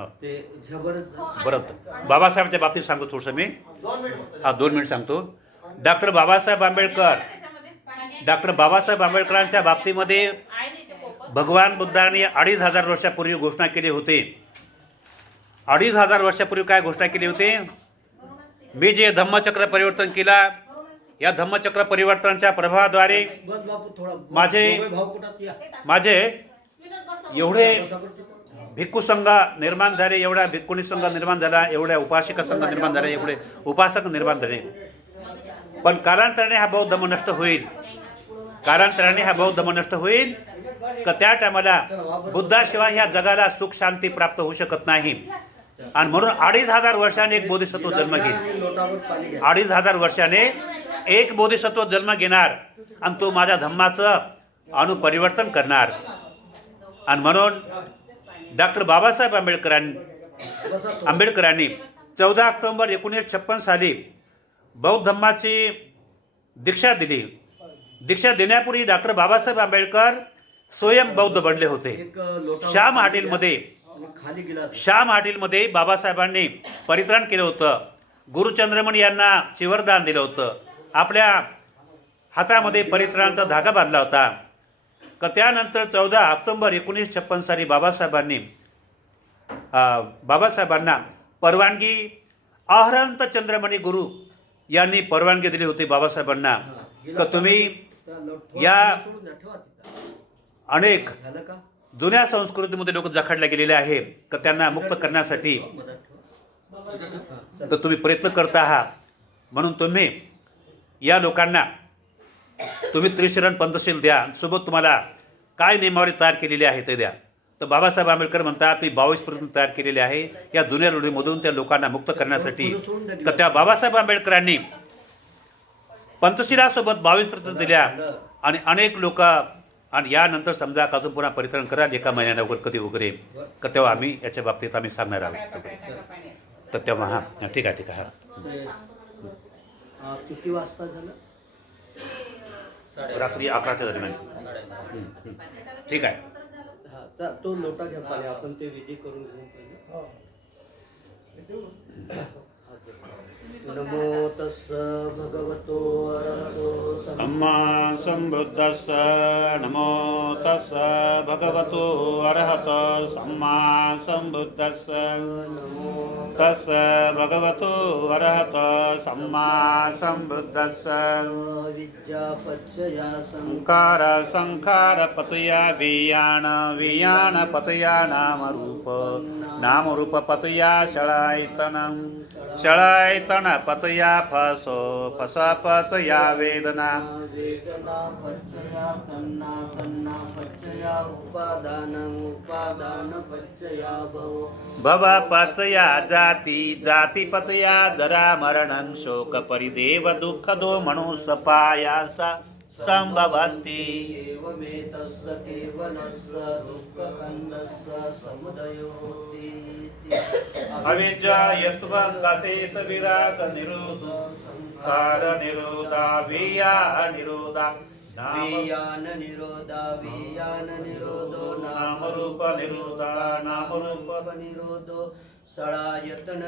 हो. ते घ्या बरं. बरं, बाबासाहेबांच्या बाबतीत सांगतो थोडंसं मी. 2 मिनिट सांगतो. डॉक्टर बाबासाहेब आंबेडकरांच्या बाबतीमध्ये भगवान बुद्धांनी 2500 वर्षापूर्वी घोषणा केली होती. 2500 वर्षापूर्वी काय घोषणा केली होती? मी जे धम्मचक्र परिवर्तन केला, या धम्मचक्र परिवर्तनाच्या प्रभावाद्वारे माझे एवढे भिक्खू संघ निर्माण झाले, एवढा भिक्खुनी संघ निर्माण झाला, एवढ्या उपासिका संघ निर्माण झाले, एवढे उपासक निर्माण झाले. पण कालांतराने हा बौद्ध धर्म नष्ट होईल. का त्या टायमाला बुद्धाशिवाय ह्या जगाला सुख शांती प्राप्त होऊ शकत नाही. आणि म्हणून 2500 वर्षाने एक बोधिसत्व जन्म घेईल. 2500 वर्षाने एक बोधिसत्व जन्म घेणार आणि तो माझ्या धम्माचं अनुपरिवर्तन करणार. आणि म्हणून डॉक्टर बाबासाहेब आंबेडकरांनी 14 ऑक्टोबर 1956 साली बौद्ध धम्माची दीक्षा दिली. दीक्षा देण्यापूर्वी डॉक्टर बाबासाहेब आंबेडकर स्वयं बौद्ध बनले होते. श्याम हॉटेलमध्ये बाबासाहेबांनी परित्राण केलं होतं. गुरुचंद्रमणी यांना चिवरदान दिलं होतं. आपल्या हातामध्ये परित्राणाचा धागा बांधला होता. का त्यानंतर 14 ऑक्टोबर 1956 साली बाबासाहेबांना परवानगी अहरंत चंद्रमणी गुरु यांनी परवानगी दिली होती बाबासाहेबांना, का तुम्ही या अनेक जुन्या संस्कृतीमध्ये लोक जखडले गेलेले आहे, तर त्यांना मुक्त करण्यासाठी तर तुम्ही प्रयत्न करता आहात. म्हणून तुम्ही या लोकांना तुम्ही त्रिशरण पंचशील द्या. सोबत तुम्हाला काय नियमावली तयार केलेली आहे ते द्या. तर बाबासाहेब आंबेडकर म्हणतात ती 22 प्रयत्न तयार केलेले आहे या जुन्या रूढीमधून त्या लोकांना मुक्त करण्यासाठी. तर त्या बाबासाहेब आंबेडकरांनी पंचशिलासोबत 22 प्रयत्न दिल्या आणि अनेक लोक. आणि यानंतर समजा अजून पुन्हा परित्राण कराल 1 महिन्यानं वगैरे कधी का तेव्हा आम्ही याच्या बाबतीत आम्ही सांगणार आहोत. तर तेव्हा हां ठीक आहे. किती वाजता झालं? रात्री 11च्या दरम्यान. ठीक आहे. तो लोटा घ्या पाणी, आपण ते विधी करून घेऊ पहिले. नमो तस्स भगवतो अरहतो सम्मा संबुद्धस्स. नमो तस्स भगवतो अरहतो सम्मा संबुद्धस्स. तस्स भगवतो अरहतो सम्मा संबुद्धस्स. विद्यापच्चया संखार पतया वियाण पतया नामरूप पतया शळायतन पतया फसो पतया वेदना. पच्चया तन्ना पच्चया उपादान पच्चया भव पतया जाती पतया जरा मरणं शोक परिदेव दुःख दो मनुष्यपायासा संभवन्ति. एवमेतस्य केवलस्य दुःखखण्डस्य समुदयो होति. अविद्या यत्त्वं विराग निरोधो संखार निरोधा वियान निरोधो नामरूप निरोधो. सळायतन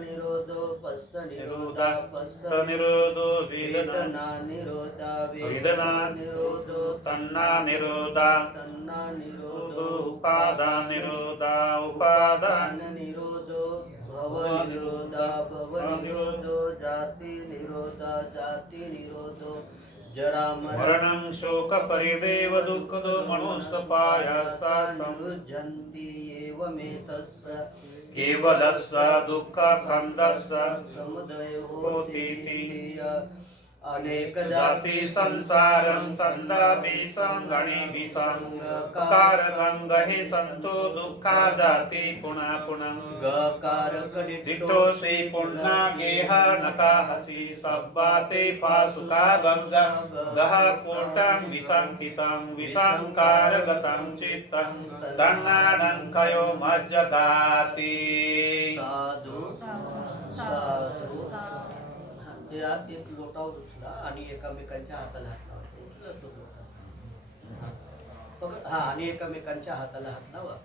निरोधो पस्स निरोधो वेदना निरोधो तन्ना निरोधा उपादान निरोधो भव निरोधो जाति निरोधो जरा मरणं शोक परिदेव दुःख दो मनुष्यपायासा संयुज्यन्ति. एवमेतस्य केवलस्य दुःखखण्डस्य समुदयो होति. अनेक जाति संसारं संदापि संगणि विसंकार गंगहि संतो दुःखा जाति पुनः दिट्टोसि पुण्य गेह नकाहसि सब्बाते पासुका भंग गह कोटं विसंकितं विसंकार गतं चित्तं तन्नानं कयो मज्जगाति. एक लोटा उचला आणि एकामेकांच्या हाताला हात लावा. आणि एकामेकांच्या हाताला हात लावा.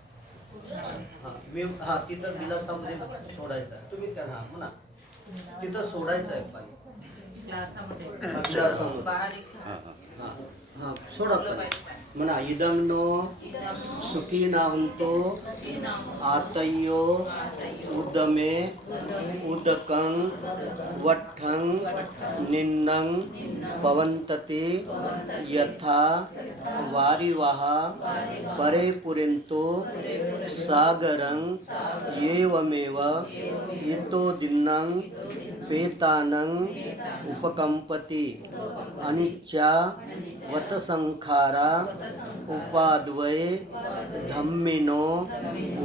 हा तिथं विलासामध्ये सोडायचं आहे. तुम्ही त्यांना म्हणा तिथं सोडायचं आहे पाणी. ग्लासामध्ये. हा हा सोडा पाणी. म्हणा इदं नो सुखीनाहुंतो आतयो उदमे उदकं वठ्ठं निन्नं पवन्तते यथा वारिवाह परे पुरिन्तो सागरं एवमेव इतो दिन्नं पेतानं उपकम्पति अनिच्चा वतसंखारा उपाद्वये धम्मिनो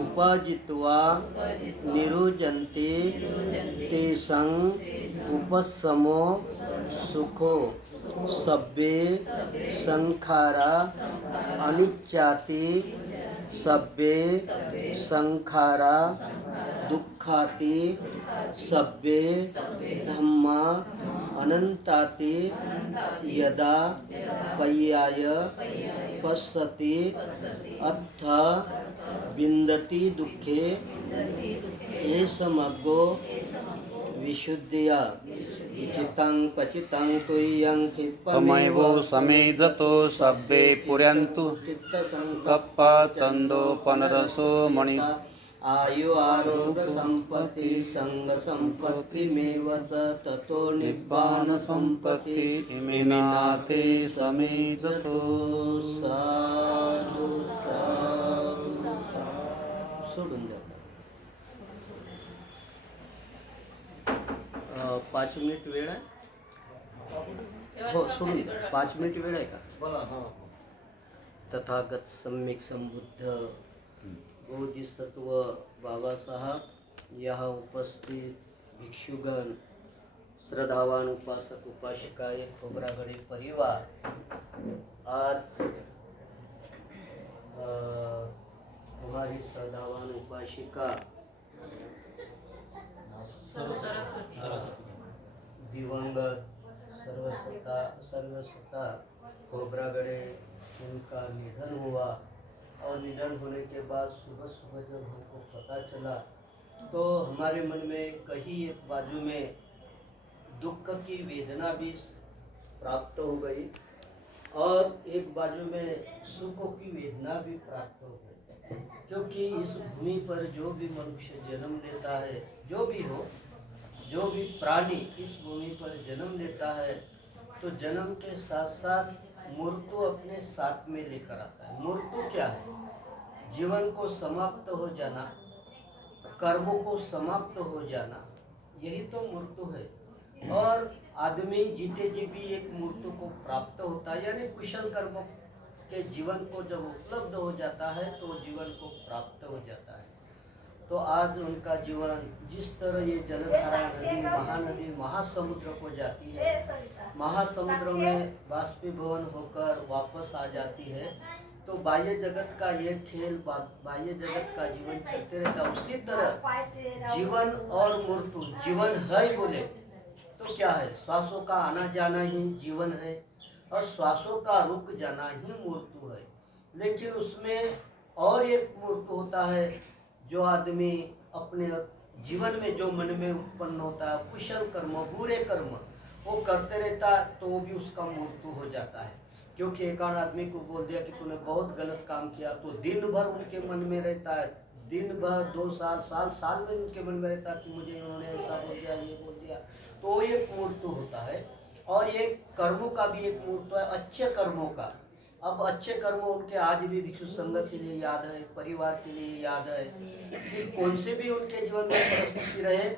उपजित्वा निरुजन्ते तेषं उपशमो सुखो सब्बे संखारा अनिच्चाति सब्बे संखारा दुःखाति सब्बे धम्मा अनंताति यदा पर्याय पश्यति अथ विन्दति दुःखे एषमग्गो विशुद्धिया चित्तं पचितं तुय्यं तमैवो समेधतो सब्बे पुर्यन्तु कप्पा चन्दो पनरसो मणि आयु आरोग्य संपत्ति संग संपत्ति मेव ततो निब्बान संपत्ति इमिनाते समेधतो साधु साधु सोडून द्या. 5 मिनिट वेळ आहे. हो सोडून द्या. 5 मिनिट वेळ आहे का? तथागत सम्यक संबुद्ध बोधिसत्व बाबासाहेब, यहाँ उपस्थित भिक्षुगण, श्रद्धावान उपासक उपासिकाएं, खोबरागढ़ी परिवार, आज हमारी श्रद्धावान उपासिका दिवंगत सर्वसत्ता खोबरागढ़े उनका निधन हुआ और निधन होने के बाद सुबह सुबह जब हमको पता चला तो हमारे मन में कहीं एक बाजू में दुख की वेदना भी प्राप्त हो गई और एक बाजू में सुख की वेदना भी प्राप्त हो गई, क्योंकि इस भूमि पर जो भी मनुष्य जन्म लेता है, जो भी हो, जो भी प्राणी इस भूमि पर जन्म लेता है तो जन्म के साथ साथ मृत्यु अपने साथ में लेकर आता है। मृत्यु क्या है? जीवन को समाप्त हो जाना, कर्मों को समाप्त हो जाना, यही तो मृत्यु है। और आदमी जीते जी भी एक मृत्यु को प्राप्त होता है, यानी कुशल कर्म के जीवन को जब उपलब्ध हो जाता है तो जीवन को प्राप्त हो जाता है। तो आज उनका जीवन जिस तरह ये जलधारा नदी, महानदी महासमुद्र को जाती है, महासमुद्र में बाष्पीभवन होकर वापस आ जाती है, तो बाह्य जगत का ये खेल, बाह्य जगत का जीवन चलते रहता है। उसी तरह जीवन और मृत्यु, जीवन है बोले तो क्या है? श्वासों का आना जाना ही जीवन है और श्वासों का रुक जाना ही मृत्यु है। लेकिन उसमें और एक मृत्यु होता है जो आदमी अपने जीवन में जो मन में उत्पन्न होता है, कुशल कर्म, बुरे कर्म वो करते रहता है तो भी उसका मृत्यु हो जाता है। क्योंकि एक आदमी को बोल दिया कि तूने बहुत गलत काम किया तो दिन भर उनके मन में रहता है, दिन भर 2 साल, साल में उनके मन में रहता है कि मुझे इन्होंने ऐसा बोल दिया, ये बोल दिया, तो एक मृत्यु होता है। और ये कर्मों का भी एक मृत्यु है, अच्छे कर्मों का। अब अच्छे कर्म उनके आज भी भिक्षु संघ के लिए याद है, परिवार के लिए याद है कि कौन से भी उनके जीवन में परिस्थिति रहे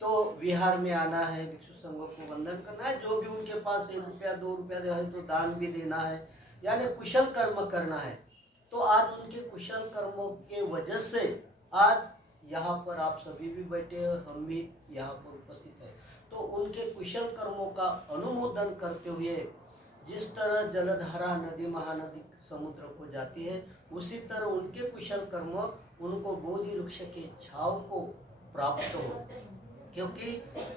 तो विहार में आना है, भिक्षु संघ को वंदन करना है, जो भी उनके पास 1 रुपया 2 रुपया है तो दान भी देना है, यानी कुशल कर्म करना है। तो आज उनके कुशल कर्मों के वजह से आज यहाँ पर आप सभी भी बैठे और हम भी यहाँ पर उपस्थित हैं। तो उनके कुशल कर्मों का अनुमोदन करते हुए जिस तरह जलधारा नदी महानदी समुद्र को जाती है, उसी तरह उनके कुशल कर्म उनको बोधि वृक्ष के छाव को प्राप्त हो। क्योंकि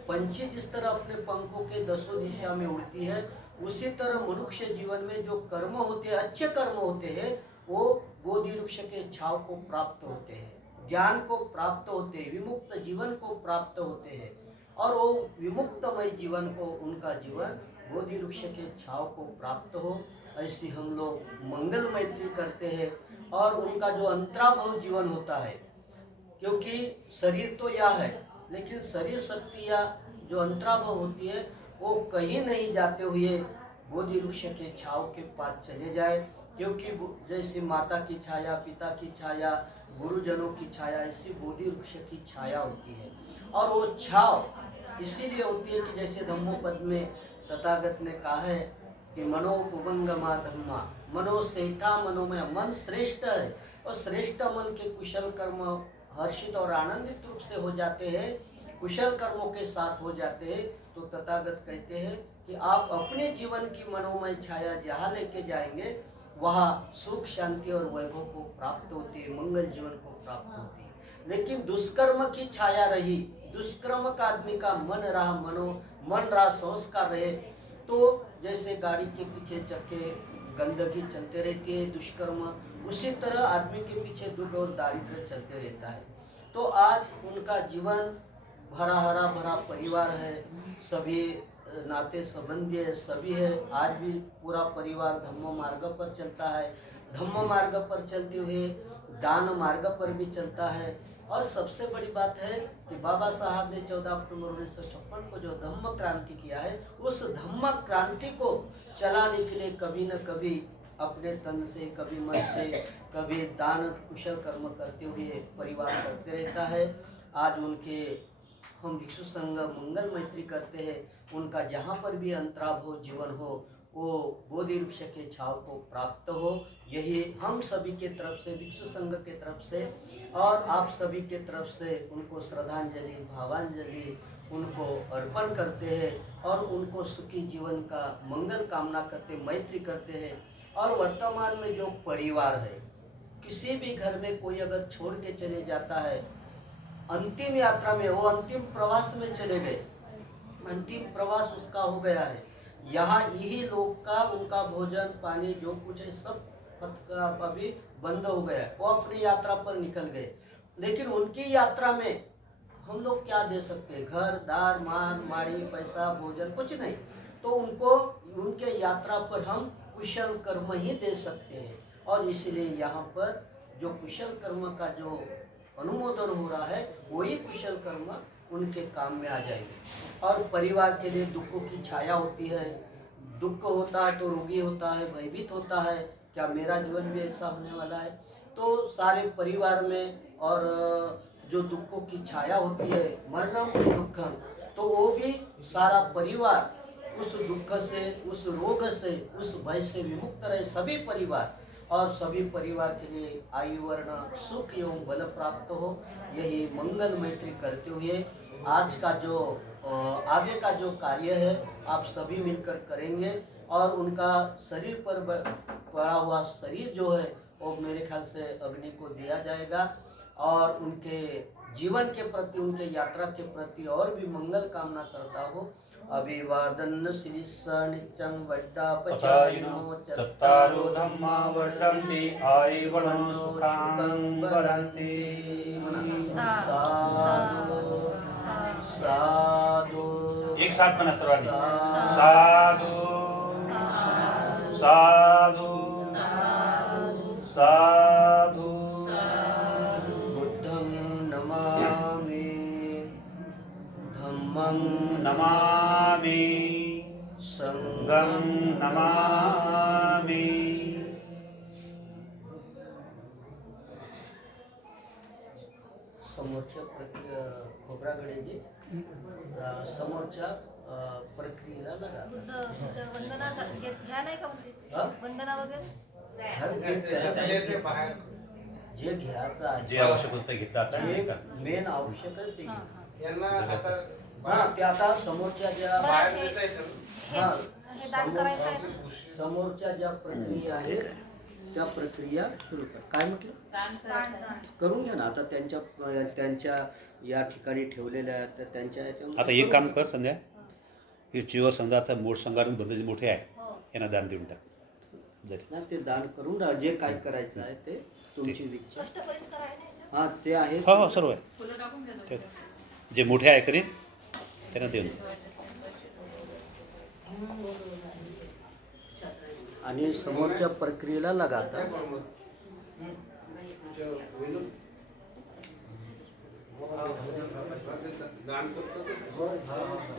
पंछी जिस तरह अपने पंखों के 10 दिशा में उड़ती है, उसी तरह मनुष्य जीवन में जो कर्म होते हैं, अच्छे कर्म होते हैं, वो बोधि वृक्ष के छाव को प्राप्त होते हैं। ज्ञान को प्राप्त होते हैं, विमुक्त जीवन को प्राप्त होते हैं। और वो विमुक्तमय जीवन को, उनका जीवन बोधि वृक्ष के छाव को प्राप्त हो, ऐसी हम लोग मंगल मैत्री करते हैं। और उनका जो अंतराभाव जीवन होता है, क्योंकि शरीर तो यह है, लेकिन शरीर शक्तियाँ जो अंतराभाव होती है वो कहीं नहीं जाते हुए बोधि वृक्ष के छाव के पास चले जाए। क्योंकि जैसे माता की छाया, पिता की छाया, गुरुजनों की छाया, ऐसी बोधि वृक्ष की छाया होती है। और वो छाव इसीलिए होती है कि जैसे धम्मोपद में तथागत ने कहा है कि मनोपुबंगमा धम्मा, मनो सेठा मनोमय, मन श्रेष्ठ है और श्रेष्ठ मन के कुशल कर्म हर्षित और आनंदित रूप से हो जाते हैं, कुशल कर्मों के साथ हो जाते हैं। तो तथागत कहते हैं कि आप अपने जीवन की मनोमय छाया जहाँ लेके जाएंगे वहाँ सुख, शांति और वैभव को प्राप्त होती है, मंगल जीवन को प्राप्त होती है। लेकिन दुष्कर्म की छाया रही, दुष्कर्म का आदमी का मन रहा, मन रहा संस्कार रहे, तो जैसे गाड़ी के पीछे चक्के गंदगी चलते रहती है, दुष्कर्म, उसी तरह आदमी के पीछे दुख और दारिद्र्य चलते रहता है। तो आज उनका जीवन भरा हरा भरा परिवार है, सभी नाते संबंधी है, सभी है। आज भी पूरा परिवार धम्म मार्ग पर चलता है, धम्म मार्ग पर चलते हुए दान मार्ग पर भी चलता है। और सबसे बड़ी बात है कि बाबा साहब ने 14 अक्टूबर 1956 को जो धम्म क्रांति किया है, उस धम्म क्रांति को चलाने के लिए कभी न कभी अपने तन से, कभी मन से, कभी दान कुशल कर्म करते हुए परिवार करते रहता है। आज उनके हम भिक्षु संघ मंगल मैत्री करते हैं, उनका जहाँ पर भी अंतराभाव जीवन हो वो बोधि वृक्ष के छाव को प्राप्त हो, यही हम सभी के तरफ से, भिक्षु संघ के तरफ से और आप सभी के तरफ से उनको श्रद्धांजलि, भावांजलि उनको अर्पण करते हैं और उनको सुखी जीवन का मंगल कामना करते, मैत्री करते हैं। और वर्तमान में जो परिवार है, किसी भी घर में कोई अगर छोड़ के चले जाता है, अंतिम यात्रा में, वो अंतिम प्रवास में चले गए, अंतिम प्रवास उसका हो गया है, यहाँ यही लोग का उनका भोजन पानी जो कुछ है सब अभी बंद हो गया है, वो अपनी यात्रा पर निकल गए। लेकिन उनकी यात्रा में हम लोग क्या दे सकते हैं? घर दार मान माड़ी पैसा भोजन कुछ नहीं, तो उनको उनके यात्रा पर हम कुशल कर्म ही दे सकते हैं। और इसलिए यहाँ पर जो कुशल कर्म का जो अनुमोदन हो रहा है, वही कुशल कर्म उनके काम में आ जाएंगे। और परिवार के लिए दुखों की छाया होती है, दुख होता है तो रोगी होता है, भयभीत होता है, क्या मेरा जीवन भी ऐसा होने वाला है? तो सारे परिवार में और जो दुखों की छाया होती है, मरणम दुखम, तो वो भी सारा परिवार उस दुख से, उस रोग से, उस भय से विमुक्त रहे, सभी परिवार। और सभी परिवार के लिए आयु वर्ण सुख एवं बल प्राप्त हो, यही मंगल मैत्री करते हुए आज का जो आगे का जो कार्य है आप सभी मिलकर करेंगे। और उनका शरीर पर पड़ा हुआ शरीर जो है वो मेरे ख्याल से अग्नि को दिया जाएगा। और उनके जीवन के प्रति, उनके यात्रा के प्रति और भी मंगल कामना करता हो। अभिवादन श्री नित्यं वड्डापचारिणो चत्तारो धम्मा वर्धन्ति आयुर्वणो सुखां वरन्ति। साधु साधु एक साथ बना सर्वांनी, साधु साधु साधु। बुद्धं नमामि, धम्मं नमामि, संघं नमामि। समोरच्या प्रक्रिया खोब्रागडे जी समोरच्या प्रक्रियेला लगा वंदना घ्या नाही का हा? वंदना वगैरे जे घ्यायचं आहे, जे आवश्यक होतं ते घेतलं आता नाही का? मेन आवश्यक आहे ते घ्या. यांना आता हा, ते आता समोरच्या ज्या बाहेर दिसायचं. हा, हे दान करायचं आहे. समोरच्या ज्या प्रक्रिया आहेत त्या प्रक्रिया सुरू कर. काय म्हटलं? दान. करून घ्या ना. आता त्यांच्या या ठिकाणी ठेवलेल्या आहेत तर त्यांच्या याच्यामध्ये आता एक काम कर संध्या, हे जीव समजा आता मोठ संघातून बंद मोठे आहे, हो. यांना दान देऊन टाक जरी. ना ते दान करून जे काय करायचं आहे ते तुमची इच्छा. कष्ट परिस करायला ह्याच्यात. हां ते आहे. हो हो सर्व आहे. जे मोठे आहे करीत त्यांना देऊन द्या. आणि समोरच्या प्रक्रियेला लगाता.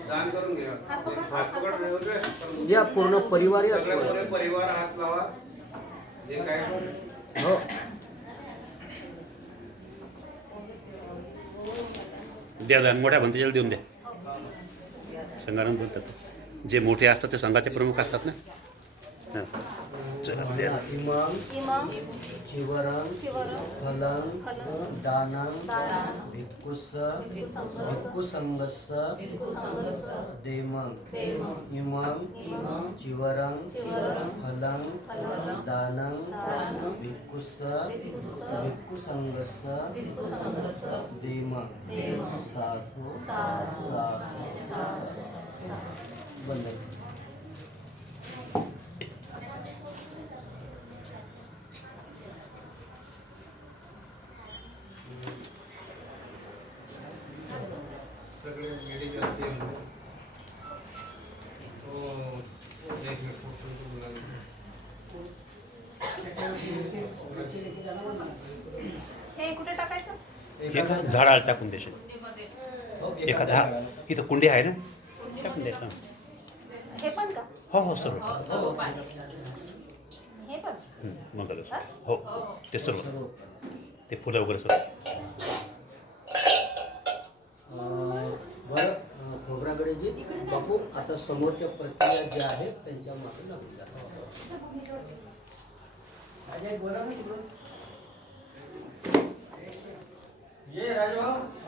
दान करून घ्या. हात पकड नाही होत रे. या पूर्ण परिवार या सगळे परिवार हात लावा. जे काय हो. द्या मोठ्या भंतेला देऊन द्या. संघानंद बोलतात. जे मोठे असतात ते संघाचे प्रमुख असतात ना. हां चला द्या. इमाम इमाम चिवरं चिवरं फलं फलं दानं दानं भिक्खुस भिक्खुसंघस्य भिक्खुसंघस्य देमं देमं इमाम इमाम चिवरं चिवरं फलं फलं दानं दानं भिक्खुसंघस्य भिक्खुसंघस्य देमं देमं साधु साधु साधु बंद. सगळे मेडिकल सेम. एक मिनिट फोटो बोलायला. हे कुठे टाकायचं? एका झाडाला टाकून द्यायचे. एका झाड इथं कुंडी आहे ना टाकून द्यायचं. हे पण का? हो हो सर्व. हे पण? मंगल हो ते सर्व ते फुलं वगैरे सर्व. बरं खोबरागडेजी बापू आता समोरच्या प्रक्रिया ज्या आहेत त्यांच्या मागे लागून द्या. ये राजभाऊ.